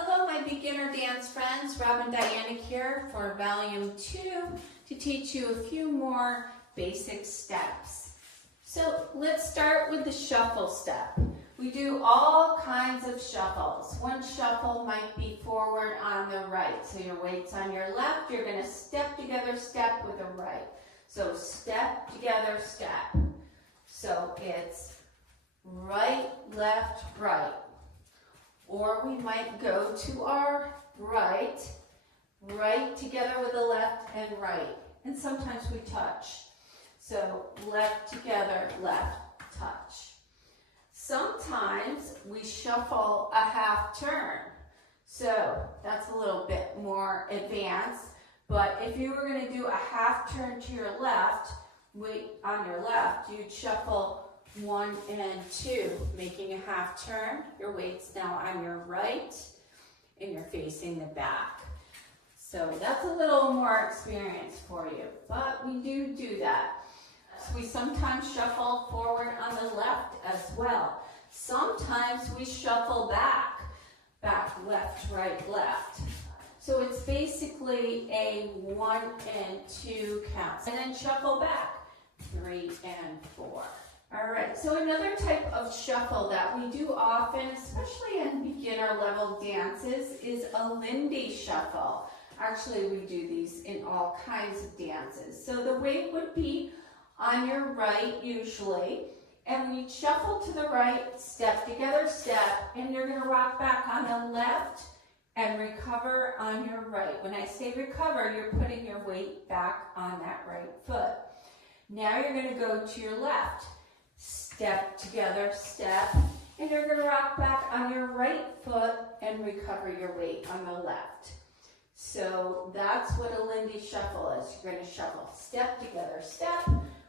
Hello, my beginner dance friends. Rob and Dyanick here for Volume 2 to teach you a few more basic steps. So let's start with the shuffle step. We do all kinds of shuffles. One shuffle might be forward on the right. So your weight's on your left. You're going to step together, step with the right. So step together, step. So it's right, left, right. Or we might go to our right, right together with the left and right. And sometimes we touch. So left together, left, touch. Sometimes we shuffle a half turn. So that's a little bit more advanced. But if you were going to do a half turn to your left, weight on your left, you'd shuffle 1 and 2, making a half turn. Your weight's now on your right, and you're facing the back. So that's a little more experience for you, but we do that. We sometimes shuffle forward on the left as well. Sometimes we shuffle back, left, right, left. So it's basically a 1 and 2 count. And then shuffle back, 3 and 4. All right, so another type of shuffle that we do often, especially in beginner level dances, is a Lindy Shuffle. Actually, we do these in all kinds of dances. So the weight would be on your right usually, and we shuffle to the right, step together, step, and you're going to rock back on the left and recover on your right. When I say recover, you're putting your weight back on that right foot. Now you're going to go to your left. Step together, step, and you're going to rock back on your right foot and recover your weight on the left. So that's what a Lindy Shuffle is. You're going to shuffle, step together, step,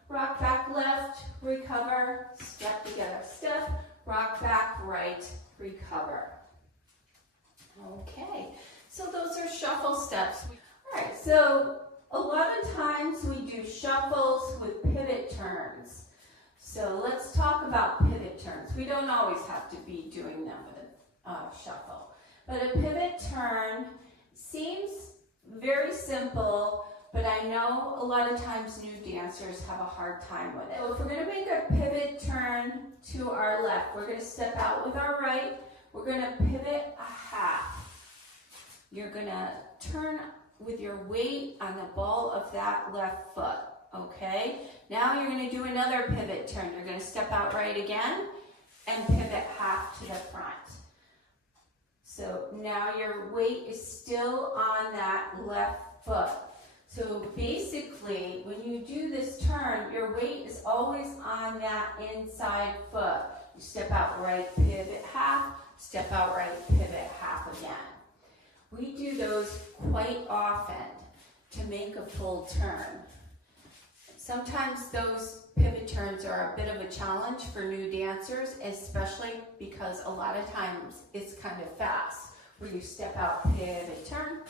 rock back left, recover, step together, step, rock back right, recover. Okay, so those are shuffle steps. All right, so a lot of times we do shuffles with pivot turns. So let's talk about pivot turns. We don't always have to be doing them with a shuffle. But a pivot turn seems very simple, but I know a lot of times new dancers have a hard time with it. So if we're going to make a pivot turn to our left, we're going to step out with our right. We're going to pivot a half. You're going to turn with your weight on the ball of that left foot. Okay, now you're going to do another pivot turn. You're going to step out right again and pivot half to the front. So now your weight is still on that left foot. So basically, when you do this turn, your weight is always on that inside foot. You step out right, pivot half, step out right, pivot half again. We do those quite often to make a full turn. Sometimes those pivot turns are a bit of a challenge for new dancers, especially because a lot of times it's kind of fast, where you step out, pivot, turn,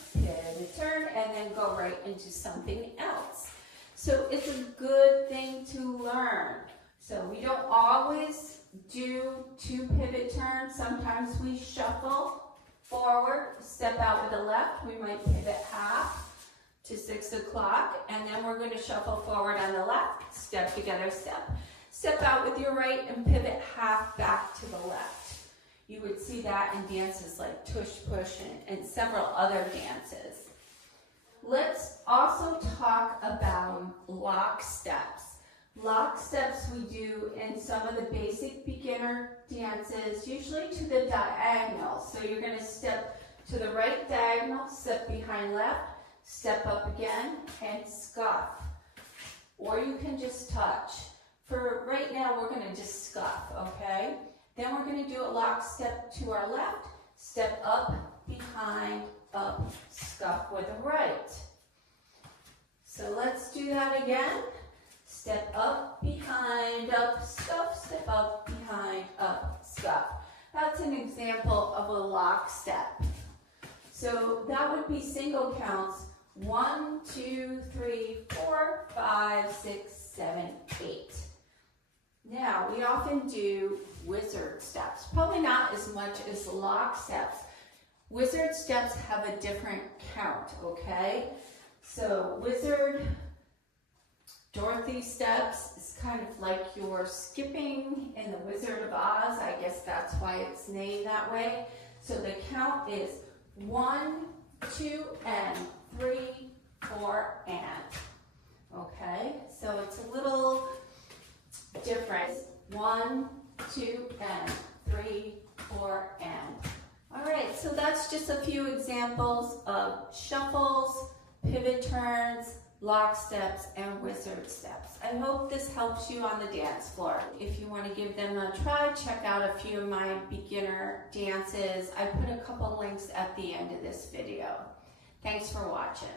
and then go right into something else. So it's a good thing to learn. So we don't always do 2 pivot turns. Sometimes we shuffle forward, step out with the left. We might pivot half to 6 o'clock, and then we're going to shuffle forward on the left, step together, step out with your right, and pivot half back to the left. You would see that in dances like tush push and several other dances. Let's also talk about lock steps. Lock steps we do in some of the basic beginner dances, usually to the diagonal. So you're going to step to the right diagonal, step behind left, step up again, and scuff. Or you can just touch. For right now, we're going to just scuff, okay? Then we're going to do a lock step to our left, step up, behind, up, scuff with the right. So let's do that again. Step up, behind, up, scuff, step up, behind, up, scuff. That's an example of a lock step. So that would be single counts. 1, 2, 3, 4, 5, 6, 7, 8. Now, we often do wizard steps. Probably not as much as lock steps, Wizard steps have a different count, okay? So wizard, Dorothy steps is kind of like you're skipping in the Wizard of Oz. I guess that's why it's named that way. So the count is 1, 2, and 3, 4, and. Okay, so it's a little different. 1, 2, and 3, 4, and. All right, so that's just a few examples of shuffles, pivot turns, lock steps, and wizard steps. I hope this helps you on the dance floor. If you want to give them a try, check out a few of my beginner dances. I put a couple links at the end of this video. Thanks for watching.